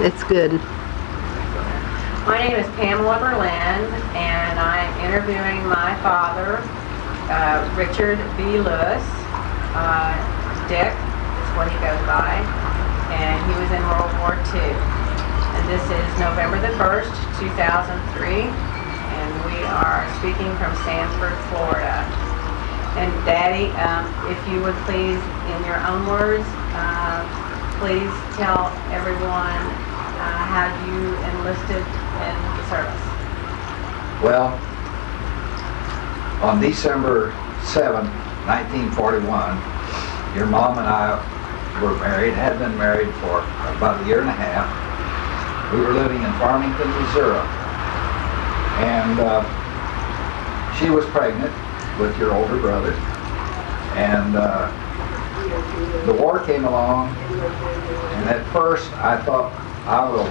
That's good. My name is Pamela Berlin, and I'm interviewing my father, Richard B. Lewis. Dick is what he goes by, and he was in World War II. And this is November the 1st, 2003, and we are speaking from Sanford, Florida. And Daddy, if you would please, in your own words, please tell everyone how you enlisted in the service. Well, on December 7, 1941, your mom and I were married, had been married for about a year and a half. We were living in Farmington, Missouri, and she was pregnant with your older brother, and the war came along, and at first I thought, I will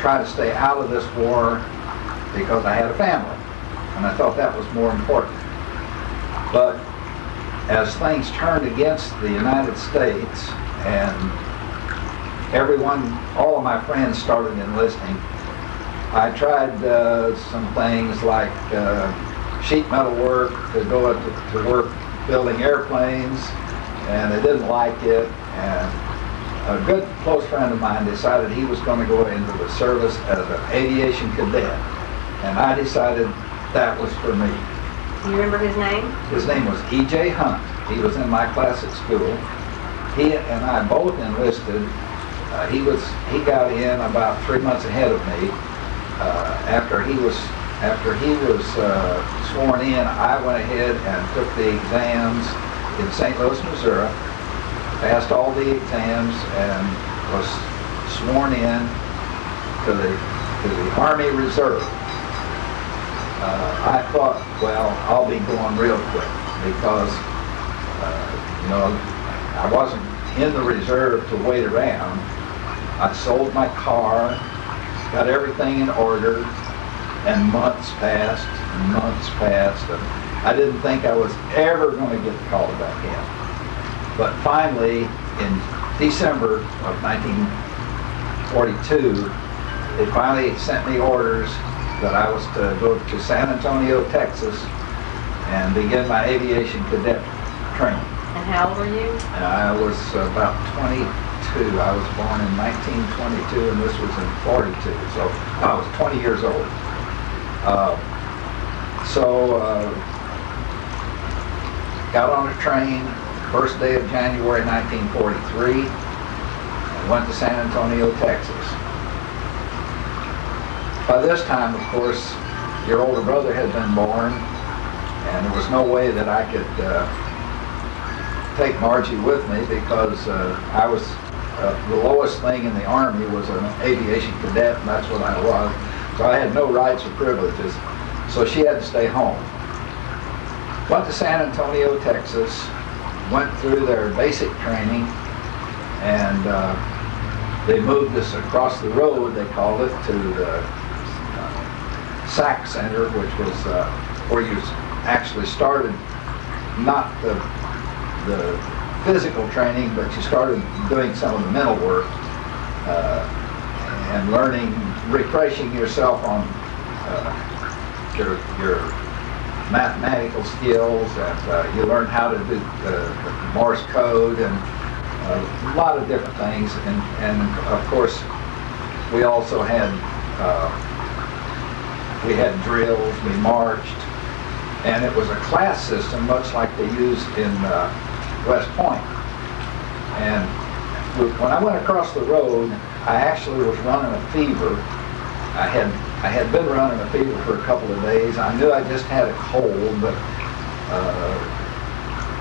try to stay out of this war because I had a family, and I thought that was more important. But as things turned against the United States and all of my friends started enlisting, I tried some things like sheet metal work, to go to work building airplanes, and I didn't like it. And a good close friend of mine decided he was going to go into the service as an aviation cadet, and I decided that was for me. Do you remember his name? His name was E.J. Hunt. He was in my class at school. He and I both enlisted. He got in about 3 months ahead of me. After he was sworn in, I went ahead and took the exams in St. Louis, Missouri. Passed all the exams and was sworn in to the Army Reserve. I thought, well, I'll be going real quick because, I wasn't in the reserve to wait around. I sold my car, got everything in order, and months passed, and months passed, and I didn't think I was ever going to get called back in. But finally, in December of 1942, they finally sent me orders that I was to go to San Antonio, Texas, and begin my aviation cadet training. And how old were you? I was about 22. I was born in 1922, and this was in 42, so I was 20 years old. Got on a train, first day of January 1943, and went to San Antonio, Texas. By this time, of course, your older brother had been born, and there was no way that I could take Margie with me because I was the lowest thing in the Army was an aviation cadet, and that's what I was. So I had no rights or privileges, so she had to stay home. Went to San Antonio, Texas, went through their basic training, and they moved us across the road, they called it, to the SAC Center, which was where you actually started not the physical training, but you started doing some of the mental work and learning, refreshing yourself on your mathematical skills, and you learn how to do the Morse code and a lot of different things. And of course, we also had drills, we marched, and it was a class system much like they used in West Point. And when I went across the road, I actually was running a fever. I had been running a fever for a couple of days. I knew I just had a cold, but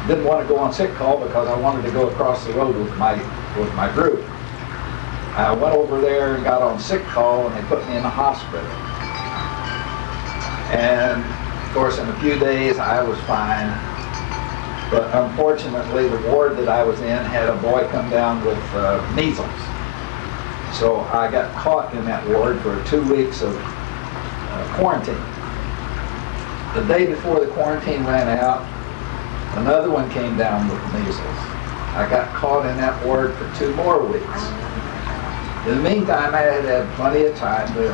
didn't want to go on sick call because I wanted to go across the road with my group. I went over there and got on sick call, and they put me in the hospital. And of course, in a few days, I was fine. But unfortunately, the ward that I was in had a boy come down with measles. So I got caught in that ward for 2 weeks of quarantine. The day before the quarantine ran out, another one came down with measles. I got caught in that ward for 2 more weeks. In the meantime, I had had plenty of time to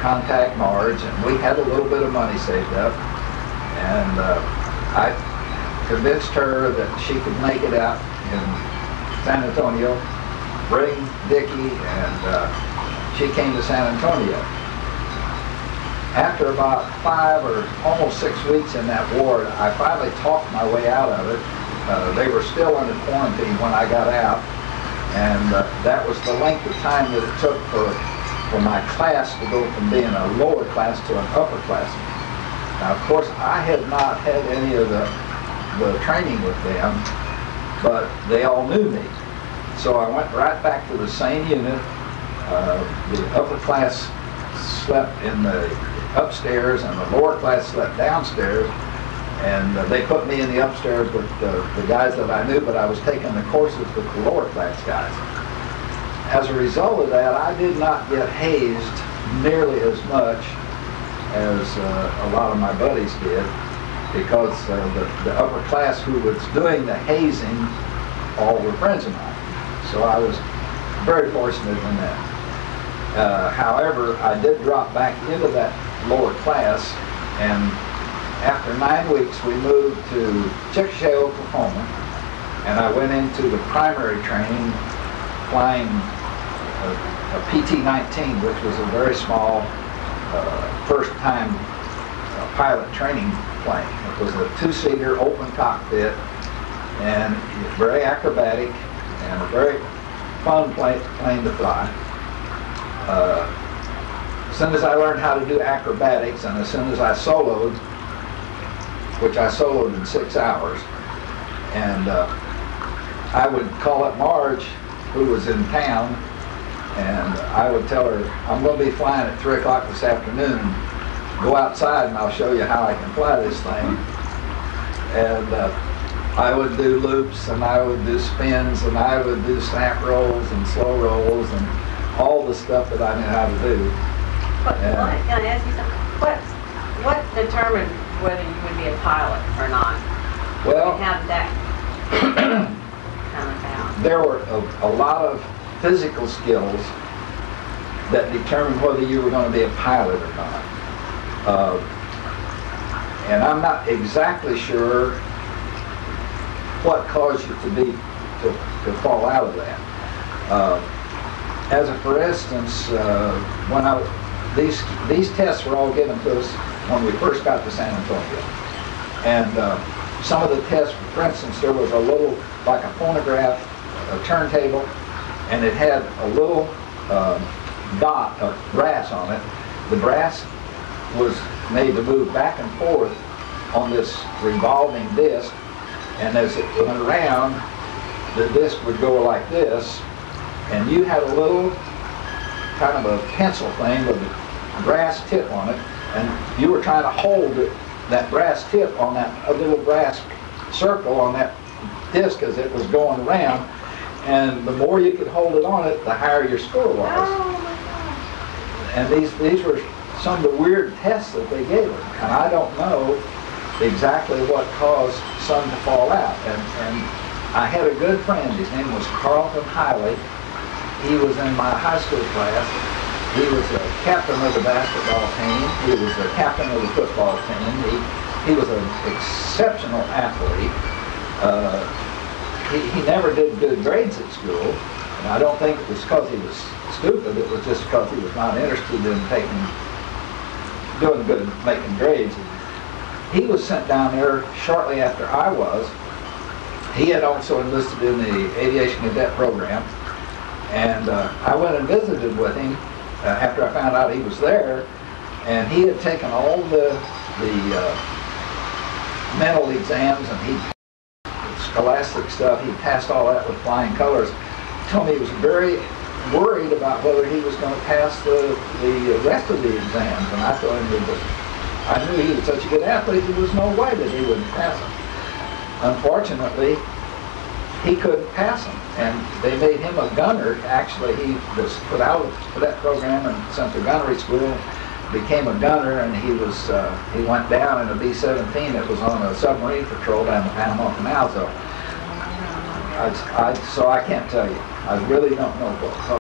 contact Marge, and we had a little bit of money saved up, and I convinced her that she could make it out in San Antonio, bring Dickie, and she came to San Antonio. After about 5 or almost 6 weeks in that ward, I finally talked my way out of it. They were still under quarantine when I got out, and that was the length of time that it took for my class to go from being a lower class to an upper class. Now, of course, I had not had any of the training with them, but they all knew me. So I went right back to the same unit. The upper class slept in the upstairs, and the lower class slept downstairs. And they put me in the upstairs with the guys that I knew, but I was taking the courses with the lower class guys. As a result of that, I did not get hazed nearly as much as a lot of my buddies did, because the upper class who was doing the hazing all were friends of mine. So I was very fortunate in that. However, I did drop back into that lower class, and after 9 weeks, we moved to Chickasha, Oklahoma, and I went into the primary training flying a PT-19, which was a very small first-time pilot training plane. It was a 2-seater open cockpit, and very acrobatic and a very fun plane to fly. As soon as I learned how to do acrobatics, and as soon as I soloed, which I soloed in 6 hours, and I would call up Marge, who was in town, and I would tell her, I'm going to be flying at 3 o'clock this afternoon. Go outside and I'll show you how I can fly this thing. And I would do loops, and I would do spins, and I would do snap rolls and slow rolls and all the stuff that I knew how to do. But can I ask you something? What determined whether you would be a pilot or not? Well, how did that come about? There were a lot of physical skills that determined whether you were going to be a pilot or not. And I'm not exactly sure what caused you to fall out of that. As a for instance, when these tests were all given to us when we first got to San Antonio, and some of the tests, for instance, there was a little, like a phonograph, a turntable, and it had a little dot of brass on it. The brass was made to move back and forth on this revolving disc, and as it went around, the disc would go like this, and you had a little kind of a pencil thing with a brass tip on it, and you were trying to hold that brass tip on that little brass circle on that disc as it was going around, and the more you could hold it on it, the higher your score was. Oh my gosh. And these were some of the weird tests that they gave them, and I don't know exactly what caused some to fall out. And I had a good friend, his name was Carlton Hiley. He was in my high school class. He was a captain of the basketball team. He was the captain of the football team. He was an exceptional athlete. He never did good grades at school, and I don't think it was because he was stupid. It was just because he was not interested in doing good, making grades. He was sent down there shortly after I was. He had also enlisted in the aviation cadet program, and I went and visited with him after I found out he was there, and he had taken all the mental exams, and scholastic stuff. He passed all that with flying colors. He told me he was very worried about whether he was going to pass the rest of the exams, and I told him that I knew he was such a good athlete, there was no way that he wouldn't pass them. Unfortunately, he couldn't pass them, and they made him a gunner. Actually, he was put out of the cadet program and sent to gunnery school, became a gunner, and he went down in a B-17 that was on a submarine patrol down the Panama Canal. So I can't tell you. I really don't know what caused